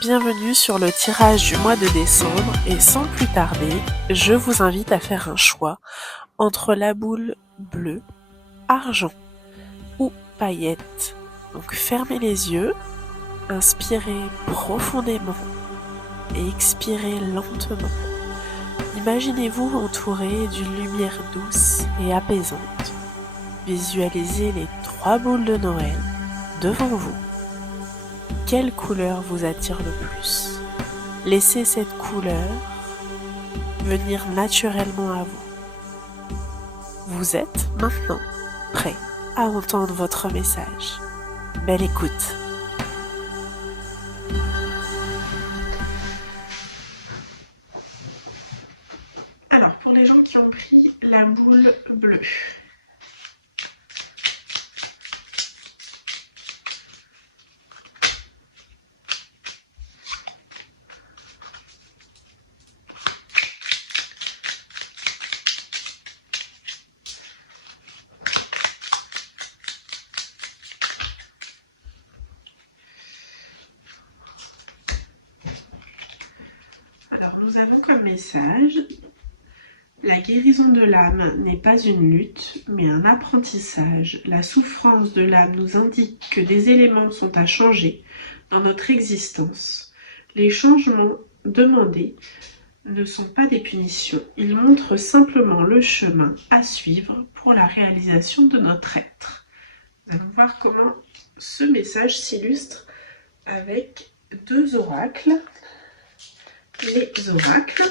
Bienvenue sur le tirage du mois de décembre et sans plus tarder, je vous invite à faire un choix entre la boule bleue, argent ou paillettes. Donc fermez les yeux, inspirez profondément et expirez lentement. Imaginez-vous entouré d'une lumière douce et apaisante. Visualisez les 3 boules de Noël devant vous. Quelle couleur vous attire le plus? Laissez cette couleur venir naturellement à vous. Vous êtes maintenant prêt à entendre votre message. Belle écoute. Alors, pour les gens qui ont pris la boule bleue, nous avons comme message: la guérison de l'âme n'est pas une lutte, mais un apprentissage. La souffrance de l'âme nous indique que des éléments sont à changer dans notre existence. Les changements demandés ne sont pas des punitions, ils montrent simplement le chemin à suivre pour la réalisation de notre être. Nous allons voir comment ce message s'illustre avec 2 oracles. Les oracles.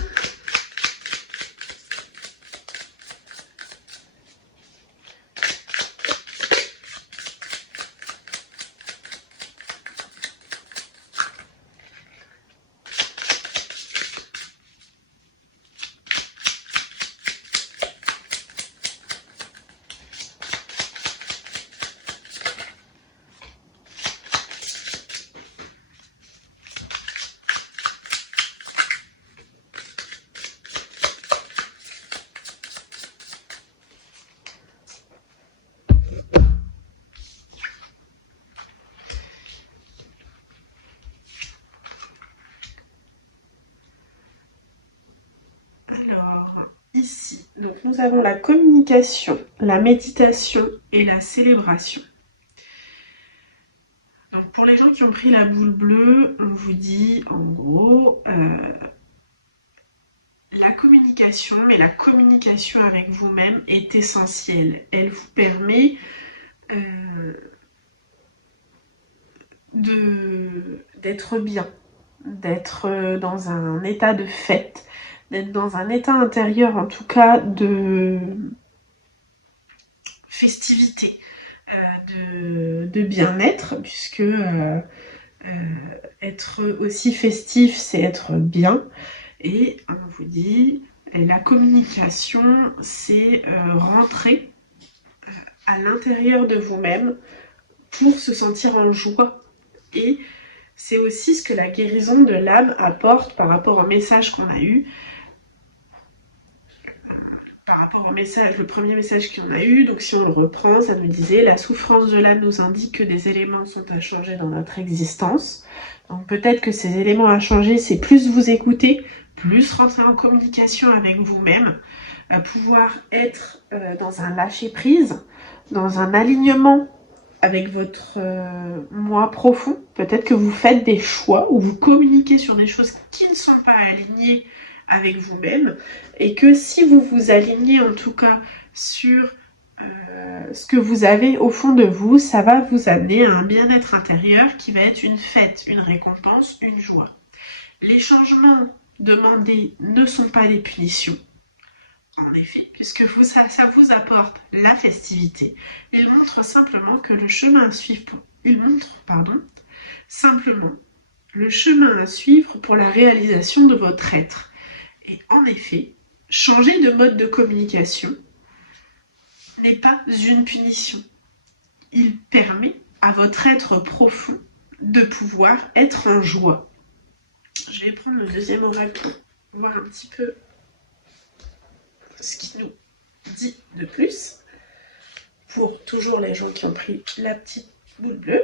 Alors, ici, donc nous avons la communication, la méditation et la célébration. Donc pour les gens qui ont pris la boule bleue, on vous dit en gros la communication, mais la communication avec vous-même est essentielle. Elle vous permet d'être bien, d'être dans un état de fête, d'être dans un état intérieur en tout cas de festivité, de bien-être, puisque être aussi festif, c'est être bien. Et on vous dit, la communication, c'est rentrer à l'intérieur de vous-même pour se sentir en joie. Et c'est aussi ce que la guérison de l'âme apporte par rapport au message qu'on a eu. Par rapport au message, le premier message qu'on a eu, donc si on le reprend, ça nous disait: la souffrance de l'âme nous indique que des éléments sont à changer dans notre existence. Donc peut-être que ces éléments à changer, c'est plus vous écouter, plus rentrer en communication avec vous-même, pouvoir être dans un lâcher-prise, dans un alignement avec votre moi profond. Peut-être que vous faites des choix ou vous communiquez sur des choses qui ne sont pas alignées avec vous-même, et que si vous vous alignez en tout cas sur ce que vous avez au fond de vous, ça va vous amener à un bien-être intérieur qui va être une fête, une récompense, une joie. Les changements demandés ne sont pas des punitions, en effet, puisque ça vous apporte la festivité. Il montre simplement que le chemin à suivre simplement le chemin à suivre pour la réalisation de votre être. Et en effet, changer de mode de communication n'est pas une punition. Il permet à votre être profond de pouvoir être en joie. Je vais prendre le deuxième oracle pour voir un petit peu ce qu'il nous dit de plus. Pour toujours les gens qui ont pris la petite boule bleue.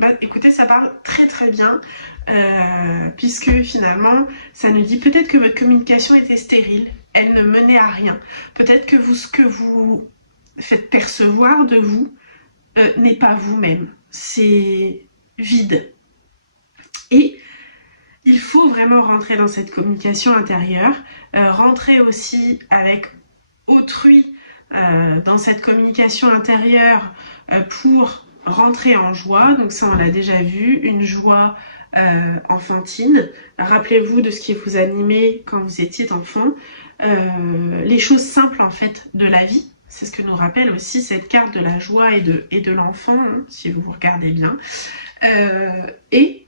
Bah, écoutez, ça parle très très bien, puisque finalement, ça nous dit peut-être que votre communication était stérile, elle ne menait à rien. Peut-être que ce que vous faites percevoir de vous n'est pas vous-même, c'est vide. Et il faut vraiment rentrer dans cette communication intérieure, rentrer aussi avec autrui dans cette communication intérieure pour rentrer en joie. Donc ça, on l'a déjà vu, une joie enfantine. Rappelez-vous de ce qui vous animait quand vous étiez enfant. Les choses simples en fait de la vie. C'est ce que nous rappelle aussi cette carte de la joie et de l'enfant, hein, si vous regardez bien. Et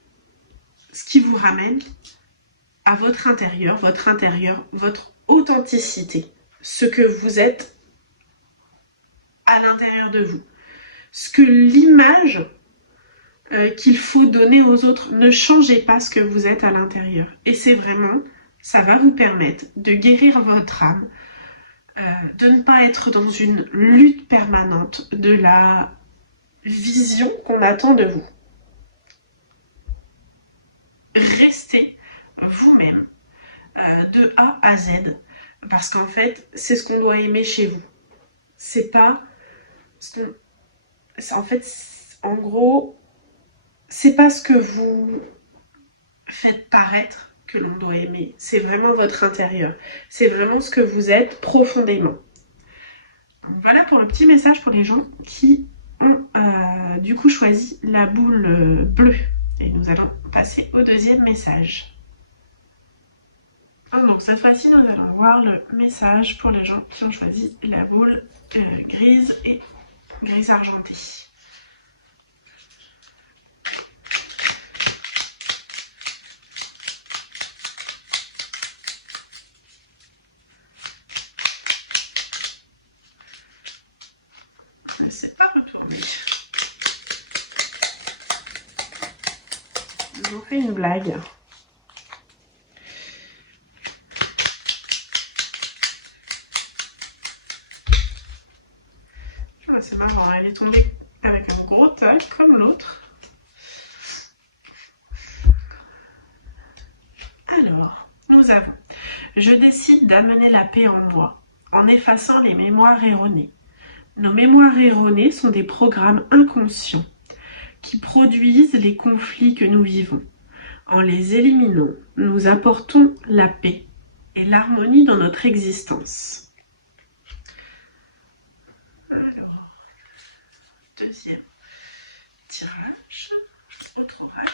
ce qui vous ramène à votre intérieur, votre authenticité, ce que vous êtes à l'intérieur de vous. Ce que l'image qu'il faut donner aux autres, ne changez pas ce que vous êtes à l'intérieur. Et c'est vraiment, ça va vous permettre de guérir votre âme, de ne pas être dans une lutte permanente de la vision qu'on attend de vous. Restez vous-même de A à Z, parce qu'en fait, c'est ce qu'on doit aimer chez vous. C'est pas ce qu'on... En fait, en gros, c'est pas ce que vous faites paraître que l'on doit aimer. C'est vraiment votre intérieur. C'est vraiment ce que vous êtes profondément. Donc, voilà pour un petit message pour les gens qui ont du coup choisi la boule bleue. Et nous allons passer au deuxième message. Donc cette fois-ci, nous allons voir le message pour les gens qui ont choisi la boule grise et grise argentée. Je ne sais pas retourner. Ils ont fait une blague. Ah, c'est marrant, elle est tombée avec un gros tas comme l'autre. Alors, nous avons « Je décide d'amener la paix en moi, en effaçant les mémoires erronées. Nos mémoires erronées sont des programmes inconscients qui produisent les conflits que nous vivons. En les éliminant, nous apportons la paix et l'harmonie dans notre existence. » Alors, deuxième tirage, autre oracle.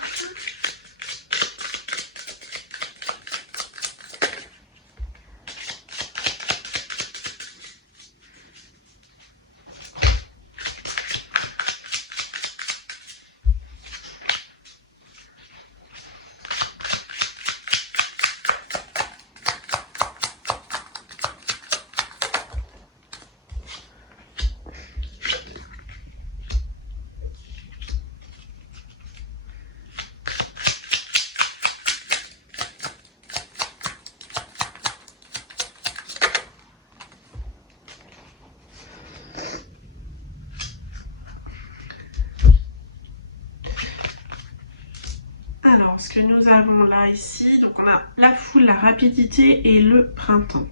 Alors, ce que nous avons là, ici, donc on a la foule, la rapidité et le printemps.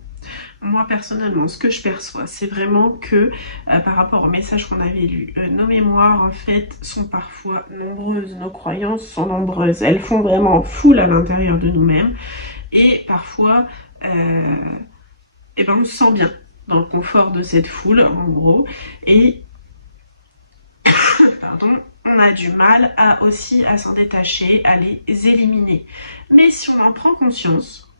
Moi, personnellement, ce que je perçois, c'est vraiment que, par rapport au message qu'on avait lu, nos mémoires, en fait, sont parfois nombreuses. Nos croyances sont nombreuses. Elles font vraiment foule à l'intérieur de nous-mêmes. Et parfois, eh ben, on se sent bien dans le confort de cette foule, en gros. Et, pardon, on a du mal aussi à s'en détacher, à les éliminer. Mais si on en prend conscience,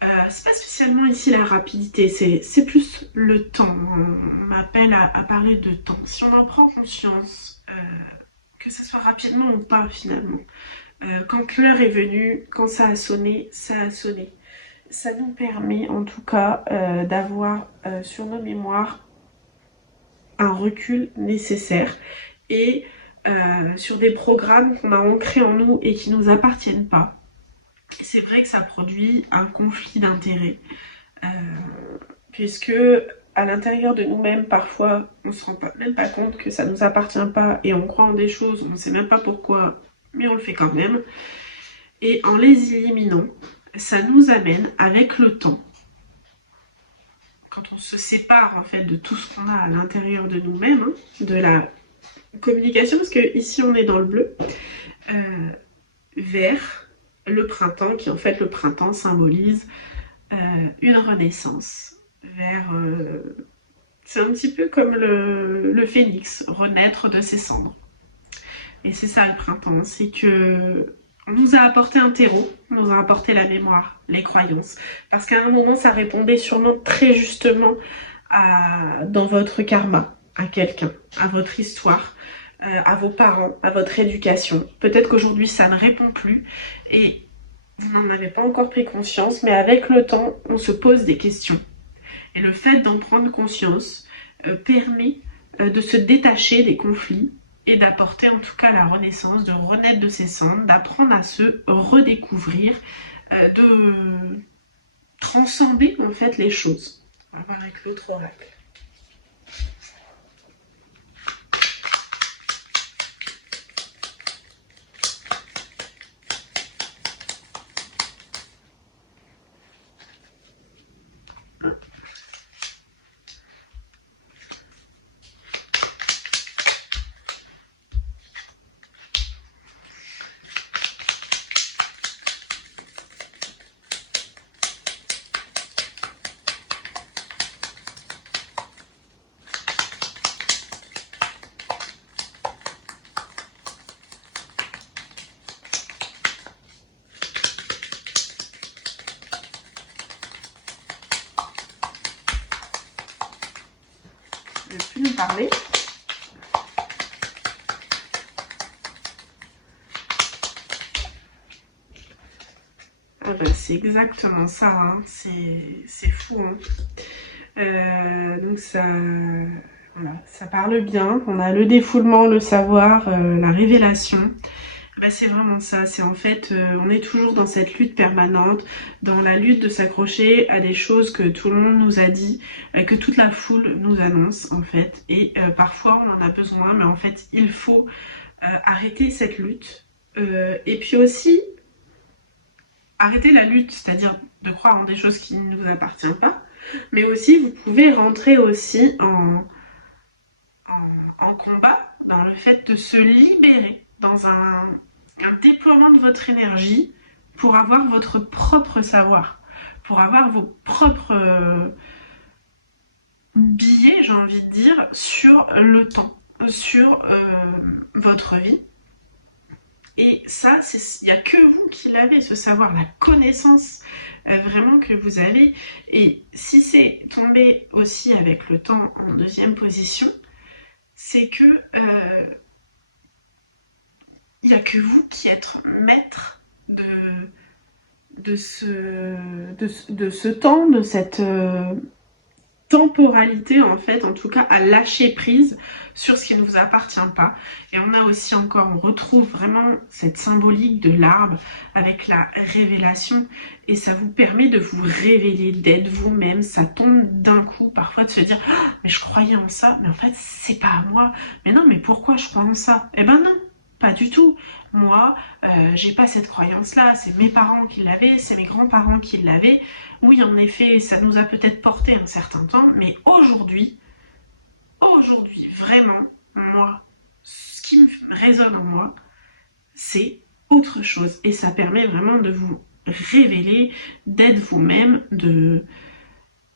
c'est pas spécialement ici la rapidité, c'est plus le temps. On m'appelle à parler de temps. Si on en prend conscience, que ce soit rapidement ou pas finalement, quand l'heure est venue, quand ça a sonné, ça a sonné. Ça nous permet en tout cas d'avoir sur nos mémoires un recul nécessaire et sur des programmes qu'on a ancrés en nous et qui ne nous appartiennent pas. C'est vrai que ça produit un conflit d'intérêts puisque à l'intérieur de nous-mêmes, parfois, on ne se rend même pas compte que ça ne nous appartient pas et on croit en des choses, on ne sait même pas pourquoi, mais on le fait quand même. Et en les éliminant, ça nous amène avec le temps, quand on se sépare en fait de tout ce qu'on a à l'intérieur de nous-mêmes, hein, de la communication, parce que ici on est dans le bleu, vers le printemps, qui en fait le printemps symbolise une renaissance, vers... c'est un petit peu comme le phénix, renaître de ses cendres. Et c'est ça le printemps, c'est que on nous a apporté un terreau, on nous a apporté la mémoire, les croyances. Parce qu'à un moment, ça répondait sûrement très justement dans votre karma, à quelqu'un, à votre histoire, à vos parents, à votre éducation. Peut-être qu'aujourd'hui, ça ne répond plus et vous n'en avez pas encore pris conscience, mais avec le temps, on se pose des questions. Et le fait d'en prendre conscience permet de se détacher des conflits et d'apporter en tout cas la renaissance, de renaître de ses cendres, d'apprendre à se redécouvrir, de transcender en fait les choses. On va voir avec l'autre oracle. Ne plus nous parler. Ah bah, c'est exactement ça, hein. C'est fou. Hein. Donc ça, voilà, ça parle bien. On a le défoulement, le savoir, la révélation. Bah, c'est vraiment ça, c'est en fait, on est toujours dans cette lutte permanente, dans la lutte de s'accrocher à des choses que tout le monde nous a dit, que toute la foule nous annonce en fait, et parfois on en a besoin, mais en fait il faut arrêter cette lutte, et puis aussi arrêter la lutte, c'est-à-dire de croire en des choses qui ne nous appartiennent pas, mais aussi vous pouvez rentrer aussi en combat dans le fait de se libérer, dans un déploiement de votre énergie pour avoir votre propre savoir, pour avoir vos propres billets, j'ai envie de dire, sur le temps, sur votre vie. Et ça, il n'y a que vous qui l'avez, ce savoir, la connaissance vraiment que vous avez. Et si c'est tombé aussi avec le temps en deuxième position, c'est que il n'y a que vous qui êtes maître de ce temps, de cette temporalité en fait, en tout cas à lâcher prise sur ce qui ne vous appartient pas. Et on a aussi encore, on retrouve vraiment cette symbolique de l'arbre avec la révélation, et ça vous permet de vous révéler, d'être vous-même. Ça tombe d'un coup, parfois de se dire oh, mais je croyais en ça, mais en fait c'est pas à moi. Mais non, mais pourquoi je crois en ça? Eh ben non, pas du tout. Moi, j'ai pas cette croyance-là, c'est mes parents qui l'avaient, c'est mes grands-parents qui l'avaient. Oui, en effet, ça nous a peut-être porté un certain temps, mais aujourd'hui, vraiment, moi, ce qui me résonne en moi, c'est autre chose. Et ça permet vraiment de vous révéler, d'être vous-même,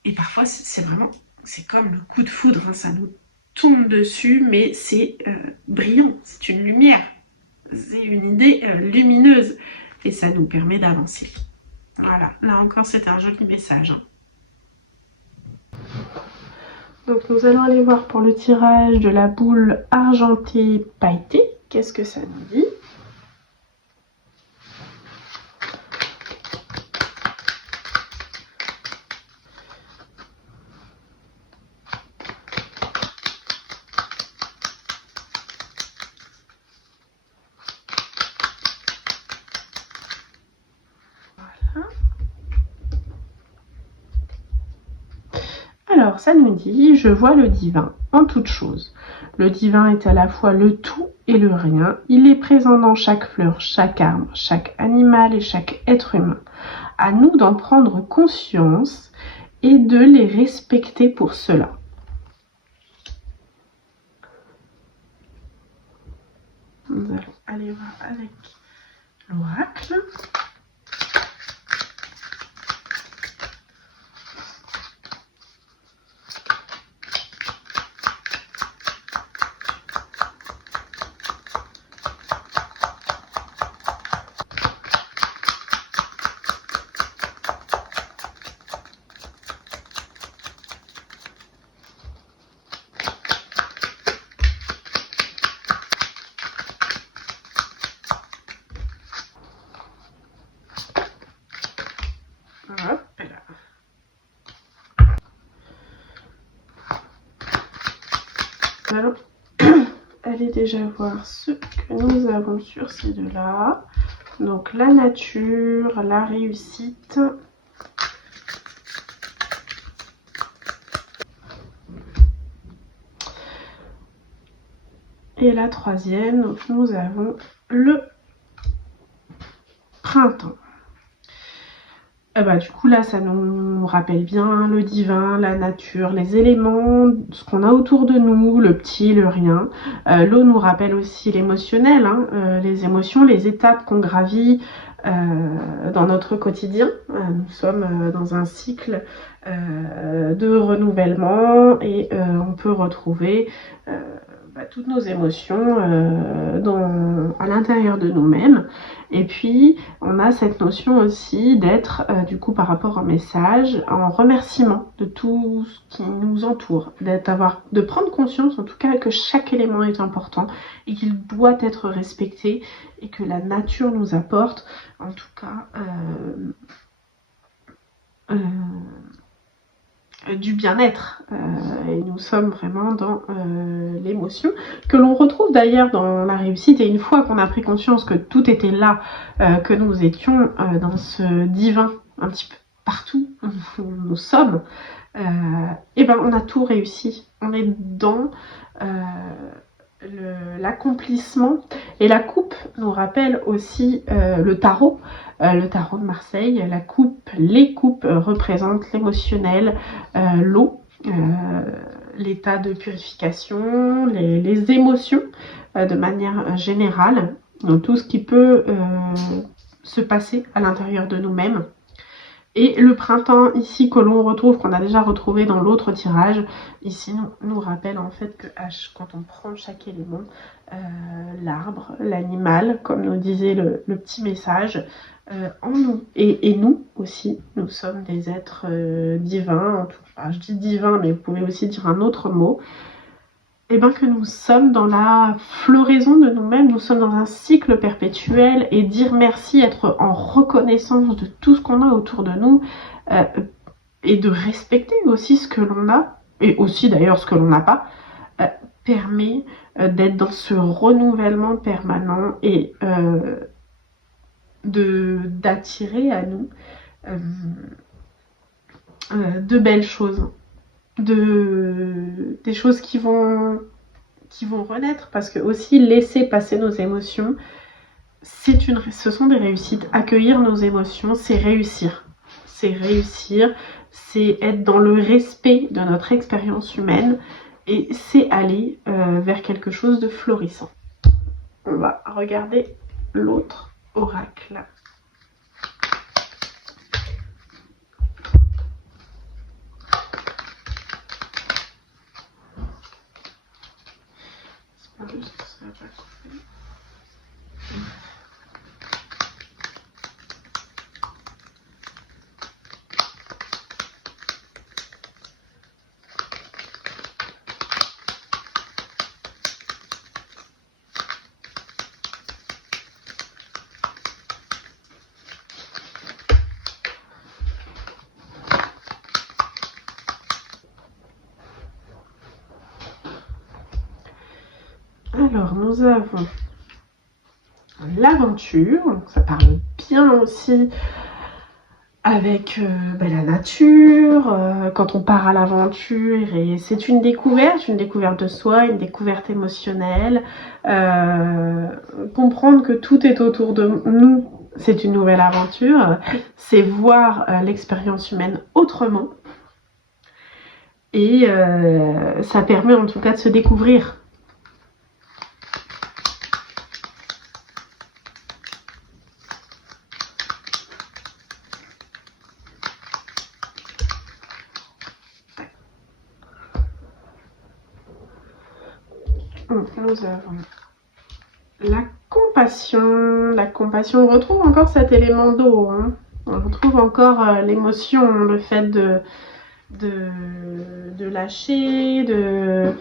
Et parfois, c'est vraiment, c'est comme le coup de foudre, hein, ça nous tombe dessus, mais c'est brillant, c'est une lumière. C'est une idée lumineuse et ça nous permet d'avancer. Voilà, là encore c'est un joli message. Donc nous allons aller voir pour le tirage de la boule argentée pailletée. Qu'est-ce que ça nous dit ? Alors, ça nous dit « Je vois le divin en toutes choses. Le divin est à la fois le tout et le rien. Il est présent dans chaque fleur, chaque arbre, chaque animal et chaque être humain. À nous d'en prendre conscience et de les respecter pour cela. » Nous allons aller voir avec l'oracle. Hop là. Alors, allez déjà voir ce que nous avons sur ces deux-là. Donc la nature, la réussite. Et la troisième, donc nous avons le printemps. Du coup là ça nous rappelle bien le divin, la nature, les éléments, ce qu'on a autour de nous, le petit, le rien. L'eau nous rappelle aussi l'émotionnel, les émotions, les étapes qu'on gravit dans notre quotidien. Nous sommes dans un cycle de renouvellement et on peut retrouver toutes nos émotions à l'intérieur de nous-mêmes. Et puis on a cette notion aussi d'être du coup par rapport au message en remerciement de tout ce qui nous entoure, de prendre conscience en tout cas que chaque élément est important et qu'il doit être respecté et que la nature nous apporte en tout cas du bien-être et nous sommes vraiment dans l'émotion que l'on retrouve d'ailleurs dans la réussite. Et une fois qu'on a pris conscience que tout était là, que nous étions dans ce divin un petit peu partout où nous sommes, on a tout réussi. On est dans l'accomplissement. Et la coupe nous rappelle aussi le tarot de Marseille. La coupe, les coupes représentent l'émotionnel, l'eau, l'état de purification, les émotions de manière générale, donc tout ce qui peut se passer à l'intérieur de nous-mêmes. Et le printemps ici que l'on retrouve, qu'on a déjà retrouvé dans l'autre tirage, ici nous rappelle en fait que quand on prend chaque élément, l'arbre, l'animal, comme nous disait le petit message, en nous. Et nous aussi, nous sommes des êtres divins, je dis divin mais vous pouvez aussi dire un autre mot, que nous sommes dans la floraison de nous-mêmes, nous sommes dans un cycle perpétuel et dire merci, être en reconnaissance de tout ce qu'on a autour de nous et de respecter aussi ce que l'on a et aussi d'ailleurs ce que l'on n'a pas permet d'être dans ce renouvellement permanent et d'attirer à nous de belles choses. Des choses qui vont renaître, parce que aussi laisser passer nos émotions, ce sont des réussites. Accueillir nos émotions, c'est réussir, c'est être dans le respect de notre expérience humaine et c'est aller vers quelque chose de florissant. On va regarder l'autre oracle. Ça va pas couper. Alors, nous avons l'aventure, donc ça parle bien aussi avec la nature, quand on part à l'aventure, et c'est une découverte de soi, une découverte émotionnelle, comprendre que tout est autour de nous, c'est une nouvelle aventure, c'est voir l'expérience humaine autrement, et ça permet en tout cas de se découvrir. Donc nous avons la compassion. La compassion, on retrouve encore cet élément d'eau. Hein. On retrouve encore l'émotion, le fait de lâcher, de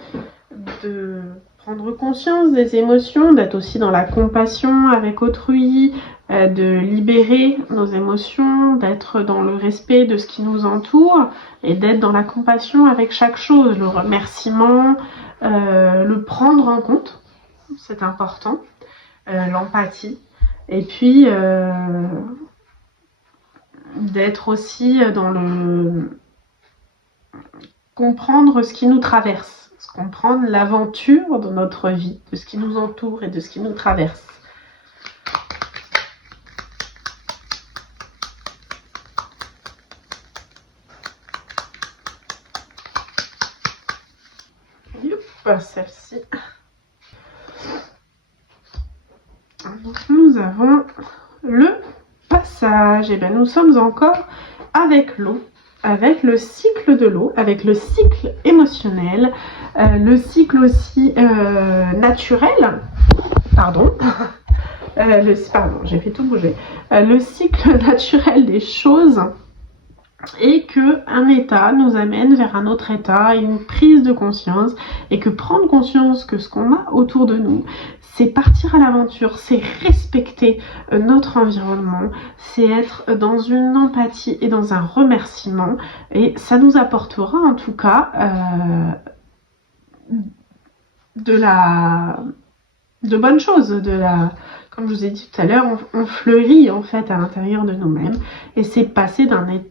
prendre conscience des émotions, d'être aussi dans la compassion avec autrui, de libérer nos émotions, d'être dans le respect de ce qui nous entoure et d'être dans la compassion avec chaque chose, le remerciement, le prendre en compte, c'est important, l'empathie, et puis d'être aussi dans le comprendre ce qui nous traverse, comprendre l'aventure de notre vie, de ce qui nous entoure et de ce qui nous traverse. Celle-ci. Donc nous avons le passage. Et bien nous sommes encore avec l'eau, avec le cycle de l'eau, avec le cycle émotionnel, le cycle aussi naturel. Pardon. J'ai fait tout bouger. Le cycle naturel des choses. Et qu'un état nous amène vers un autre état, une prise de conscience, et que prendre conscience que ce qu'on a autour de nous, c'est partir à l'aventure, c'est respecter notre environnement, c'est être dans une empathie et dans un remerciement, et ça nous apportera en tout cas de bonnes choses, comme je vous ai dit tout à l'heure, on fleurit en fait à l'intérieur de nous-mêmes, et c'est passer d'un état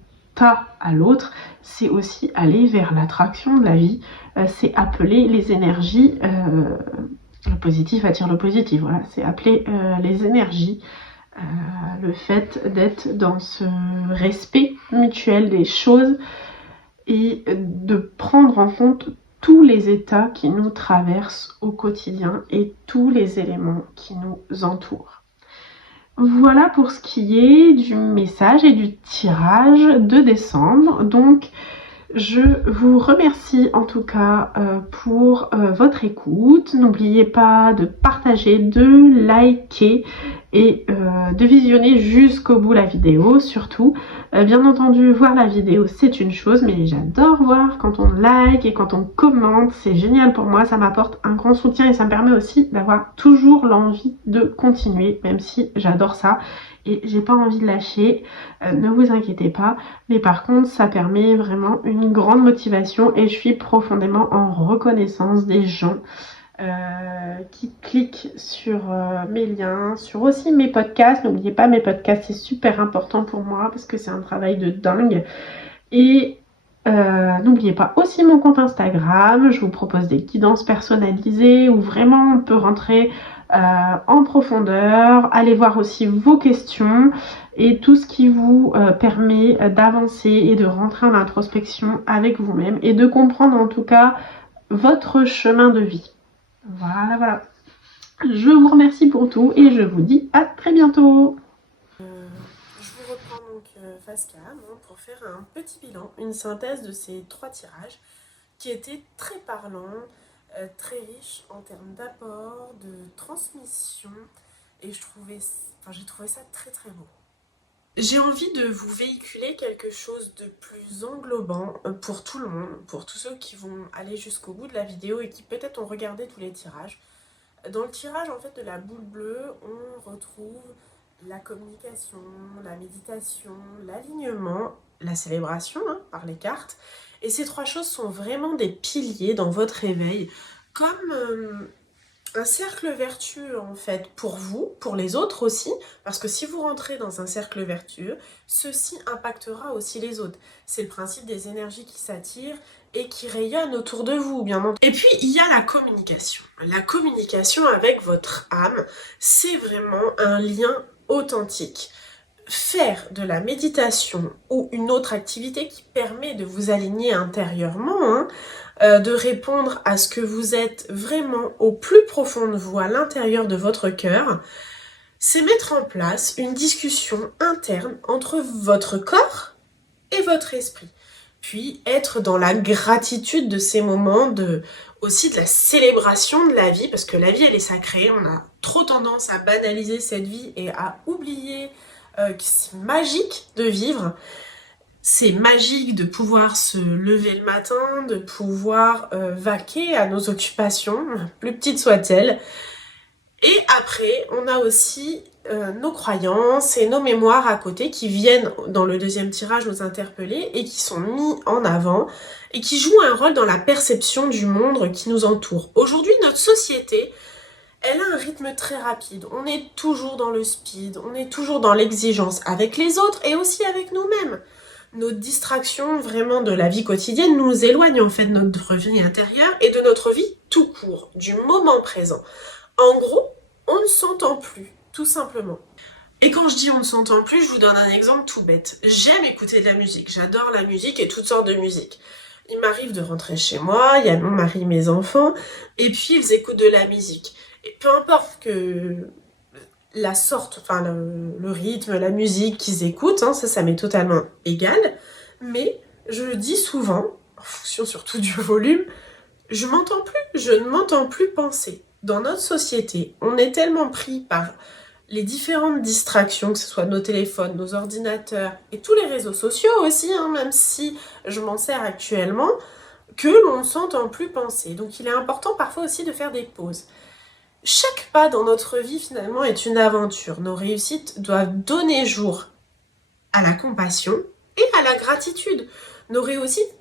à l'autre, c'est aussi aller vers l'attraction de la vie, c'est appeler les énergies, le positif attire le positif, voilà, c'est appeler les énergies, le fait d'être dans ce respect mutuel des choses et de prendre en compte tous les états qui nous traversent au quotidien et tous les éléments qui nous entourent. Voilà pour ce qui est du message et du tirage de décembre. Donc, je vous remercie en tout cas pour votre écoute. N'oubliez pas de partager, de liker et de visionner jusqu'au bout la vidéo surtout. Bien entendu, voir la vidéo c'est une chose, mais j'adore voir quand on like et quand on commente. C'est génial pour moi, ça m'apporte un grand soutien et ça me permet aussi d'avoir toujours l'envie de continuer, même si j'adore ça. Et j'ai pas envie de lâcher, ne vous inquiétez pas, mais par contre ça permet vraiment une grande motivation et je suis profondément en reconnaissance des gens qui cliquent sur mes liens, sur aussi mes podcasts. N'oubliez pas, mes podcasts c'est super important pour moi parce que c'est un travail de dingue. Et n'oubliez pas aussi mon compte Instagram, je vous propose des guidances personnalisées où vraiment on peut rentrer en profondeur, allez voir aussi vos questions et tout ce qui vous permet d'avancer et de rentrer en introspection avec vous-même et de comprendre en tout cas votre chemin de vie. Voilà. Je vous remercie pour tout et je vous dis à très bientôt. Je vous reprends donc face cam pour faire un petit bilan, une synthèse de ces 3 tirages qui étaient très parlants, très riches en termes d'apport, de transmission, et j'ai trouvé ça très très beau. J'ai envie de vous véhiculer quelque chose de plus englobant pour tout le monde, pour tous ceux qui vont aller jusqu'au bout de la vidéo et qui peut-être ont regardé tous les tirages. Dans le tirage en fait de la boule bleue, on retrouve la communication, la méditation, l'alignement, la célébration par les cartes. Et ces 3 choses sont vraiment des piliers dans votre réveil, comme un cercle vertueux en fait pour vous, pour les autres aussi, parce que si vous rentrez dans un cercle vertueux, ceci impactera aussi les autres. C'est le principe des énergies qui s'attirent et qui rayonnent autour de vous, bien entendu. Et puis, il y a la communication. La communication avec votre âme, c'est vraiment un lien authentique. Faire de la méditation ou une autre activité qui permet de vous aligner intérieurement, de répondre à ce que vous êtes vraiment au plus profond de vous, à l'intérieur de votre cœur, c'est mettre en place une discussion interne entre votre corps et votre esprit. Puis être dans la gratitude de ces moments, aussi de la célébration de la vie, parce que la vie elle est sacrée, on a trop tendance à banaliser cette vie et à oublier que c'est magique de vivre. C'est magique de pouvoir se lever le matin, de pouvoir vaquer à nos occupations, plus petites soient-elles. Et après, on a aussi nos croyances et nos mémoires à côté qui viennent dans le deuxième tirage nous interpeller et qui sont mis en avant et qui jouent un rôle dans la perception du monde qui nous entoure. Aujourd'hui, notre société, elle a un rythme très rapide. On est toujours dans le speed, on est toujours dans l'exigence avec les autres et aussi avec nous-mêmes. Nos distractions vraiment de la vie quotidienne nous éloignent en fait de notre vie intérieure et de notre vie tout court, du moment présent. En gros, on ne s'entend plus, tout simplement. Et quand je dis on ne s'entend plus, je vous donne un exemple tout bête. J'aime écouter de la musique, j'adore la musique et toutes sortes de musique. Il m'arrive de rentrer chez moi, il y a mon mari, mes enfants, et puis ils écoutent de la musique. Et peu importe que la sorte, enfin le rythme, la musique qu'ils écoutent, ça m'est totalement égal, mais je le dis souvent, en fonction surtout du volume, je ne m'entends plus penser. Dans notre société, on est tellement pris par les différentes distractions, que ce soit nos téléphones, nos ordinateurs et tous les réseaux sociaux aussi, même si je m'en sers actuellement, que l'on ne s'entend plus penser. Donc il est important parfois aussi de faire des pauses. Chaque pas dans notre vie finalement est une aventure. Nos réussites doivent donner jour à la compassion et à la gratitude. Nos réussites,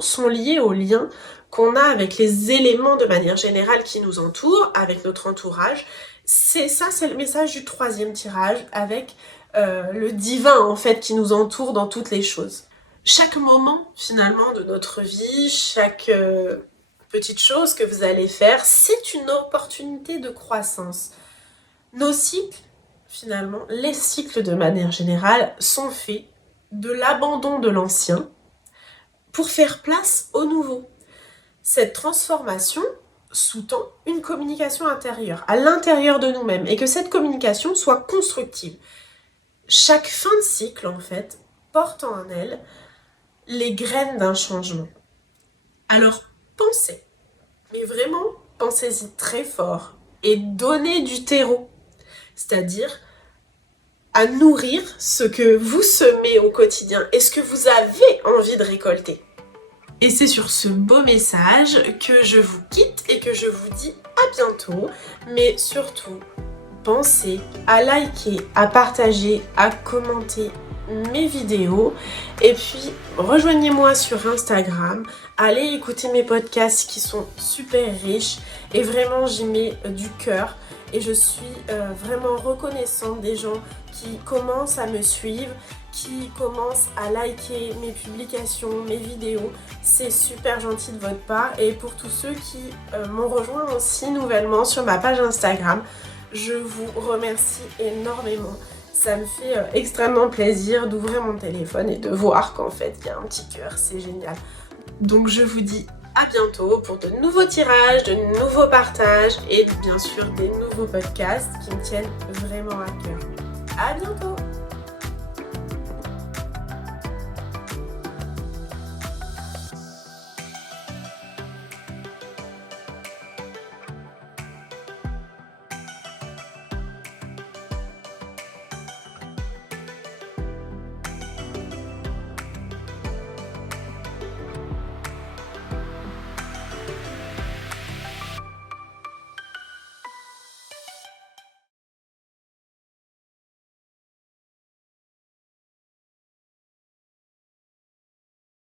sont liées aux liens qu'on a avec les éléments de manière générale qui nous entourent, avec notre entourage. C'est le message du troisième tirage, avec le divin en fait qui nous entoure dans toutes les choses. Chaque moment finalement de notre vie, chaque petite chose que vous allez faire, c'est une opportunité de croissance. Nos cycles, finalement, les cycles de manière générale, sont faits de l'abandon de l'ancien pour faire place au nouveau. Cette transformation sous-tend une communication intérieure, à l'intérieur de nous-mêmes, et que cette communication soit constructive. Chaque fin de cycle, en fait, porte en elle les graines d'un changement. Alors, pensez, mais vraiment, pensez-y très fort et donnez du terreau, c'est-à-dire à nourrir ce que vous semez au quotidien et ce que vous avez envie de récolter. Et c'est sur ce beau message que je vous quitte et que je vous dis à bientôt, mais surtout, pensez à liker, à partager, à commenter mes vidéos et puis rejoignez-moi sur Instagram, allez écouter mes podcasts qui sont super riches et vraiment j'y mets du cœur et je suis vraiment reconnaissante des gens qui commencent à me suivre, qui commencent à liker mes publications, mes vidéos. C'est super gentil de votre part et pour tous ceux qui m'ont rejoint aussi nouvellement sur ma page Instagram, je vous remercie énormément. Ça me fait extrêmement plaisir d'ouvrir mon téléphone et de voir qu'en fait il y a un petit cœur, c'est génial. Donc je vous dis à bientôt pour de nouveaux tirages, de nouveaux partages et bien sûr des nouveaux podcasts qui me tiennent vraiment à cœur. À bientôt!